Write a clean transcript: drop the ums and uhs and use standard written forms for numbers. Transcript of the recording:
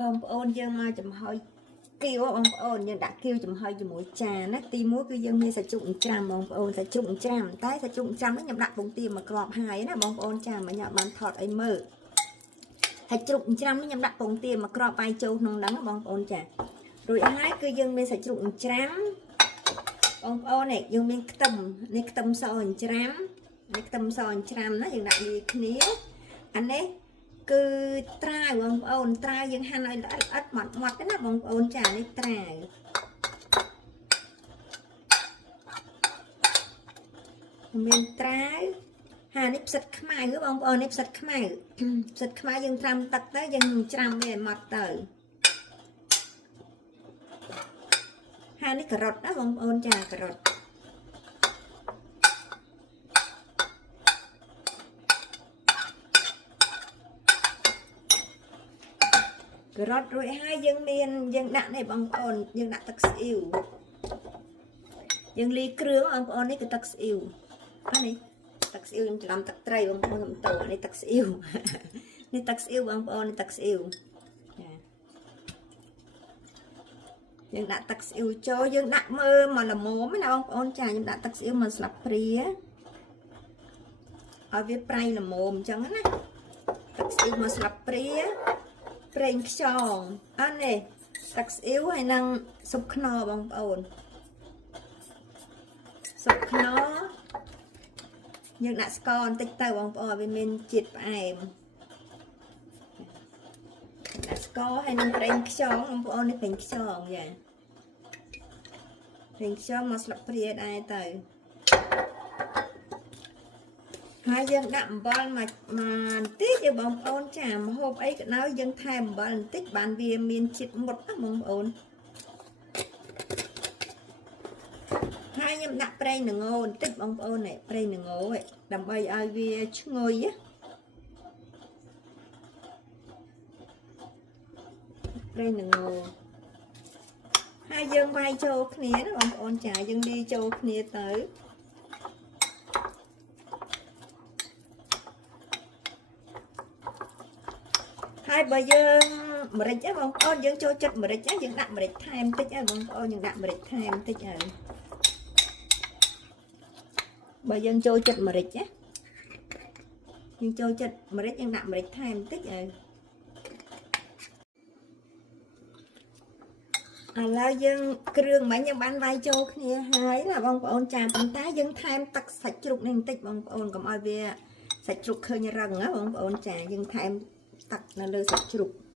បងប្អូនយើងមកចំហុយគៀវបងប្អូនយើងដាក់គៀវចំហុយជាមួយចាណាទី1គឺយើងមានសាច់ជ្រូកច្រាំបងប្អូនសាច់ជ្រូកច្រាំតែសាច់ជ្រូកច្រាំនេះខ្ញុំដាក់ពងទាមកក្របហើយណាបងប្អូនចាមិញអត់បានថតអីមើលសាច់ជ្រូកច្រាំនេះខ្ញុំដាក់ពងទាមកក្របបាយចូលក្នុងហ្នឹងបងប្អូនចារួចហើយគឺយើងមានសាច់ជ្រូកច្រាំបងប្អូននេះយើងមានខ្ទឹមនេះខ្ទឹមសច្រាំនេះខ្ទឹមសច្រាំណាយើងដាក់លាយគ្នាអានេះគឺត្រាវបងប្អូនត្រាវយើងហាន់ឲ្យល្អិតម៉ត់ទេណាបងប្អូនចានេះត្រាវមានត្រាវហានេះផ្សិតខ្មៅបងប្អូននេះផ្សិតខ្មៅផ្សិតខ្មៅយើងត្រាំទឹកទៅយើងច្រាំវាឲ្យម៉ត់ទៅហានេះការ៉ុតណាបងប្អូនចាការ៉ុតការ៉ុតរួចហើយយើងដាក់នេះបងប្អូនយើងដាក់ទឹកស្អ៊ីវយើងលាយគ្រឿងបងប្អូននេះគឺទឹកស្អ៊ីវអានេះទឹកស្អ៊ីវខ្ញុំច្រឡំទឹកត្រីបងប្អូនខ្ញុំតោនេះទឹកស្អ៊ីវនេះទឹកស្អ៊ីវបងប្អូននេះទឹកស្អ៊ីវចាយើងដាក់ទឹកស្អ៊ីវចូលយើងដាក់មើលមកល្មមណាបងប្អូនចាខ្ញុំដាក់ទឹកស្អ៊ីវមកស្លាបព្រាឲ្យវាប្រៃល្មមអញ្ចឹងណាទឹកស្អ៊ីវមកស្លាបព្រាប្រេងខ្យងអានេះទឹកស្អ៊ីវហើយនឹងស៊ុបខ្នុរបងប្អូនស៊ុបខ្នុរយើងដាក់ស្ករបន្តិចទៅបងប្អូនវាមានជាតិផ្អែមដាក់ស្ករហើយនឹងប្រេងខ្យងបងប្អូននេះប្រេងខ្យងយ៉ាប្រេងខ្យងមកស្លាបព្រាដែរទៅហើយយើងដាក់អំបិលមកបន្តិចបងប្អូនចាម្ហូបអីក៏ដោយយើងថែមអំបិលបន្តិចបានវាមានជាតិមុតណាបងប្អូនហើយខ្ញុំដាក់ប្រេងល្ងបន្តិចបងប្អូននេះប្រេងល្ងដើម្បីឲ្យវាឈ្ងុយប្រេងល្ងហើយយើងវាយចូលគ្នាណាបងប្អូនចាយើងលាយចូលគ្នាទៅហើយបើយើងម្រេចបងប្អូនយើងចូលចិត្តម្រេចយើងដាក់ម្រេចថែមតិចហើយបងប្អូនយើងដាក់ម្រេចថែមតិចហើយបើយើងចូលចិត្តម្រេចយើងចូលចិត្តម្រេចយើងដាក់ម្រេចថែមតិចហើយឥឡូវយើងគ្រឿងមិញយើងបានវាយចូលគ្នាហើយណាបងប្អូនចាប៉ុន្តែយើងថែមទឹកសាច់ជ្រូកនេះបន្តិចបងប្អូនកុំឲ្យវាសាច់ជ្រូកឃើញរឹងណាបងប្អូនចាយើងថែមទឹកនៅលើសាច់ជ្រូក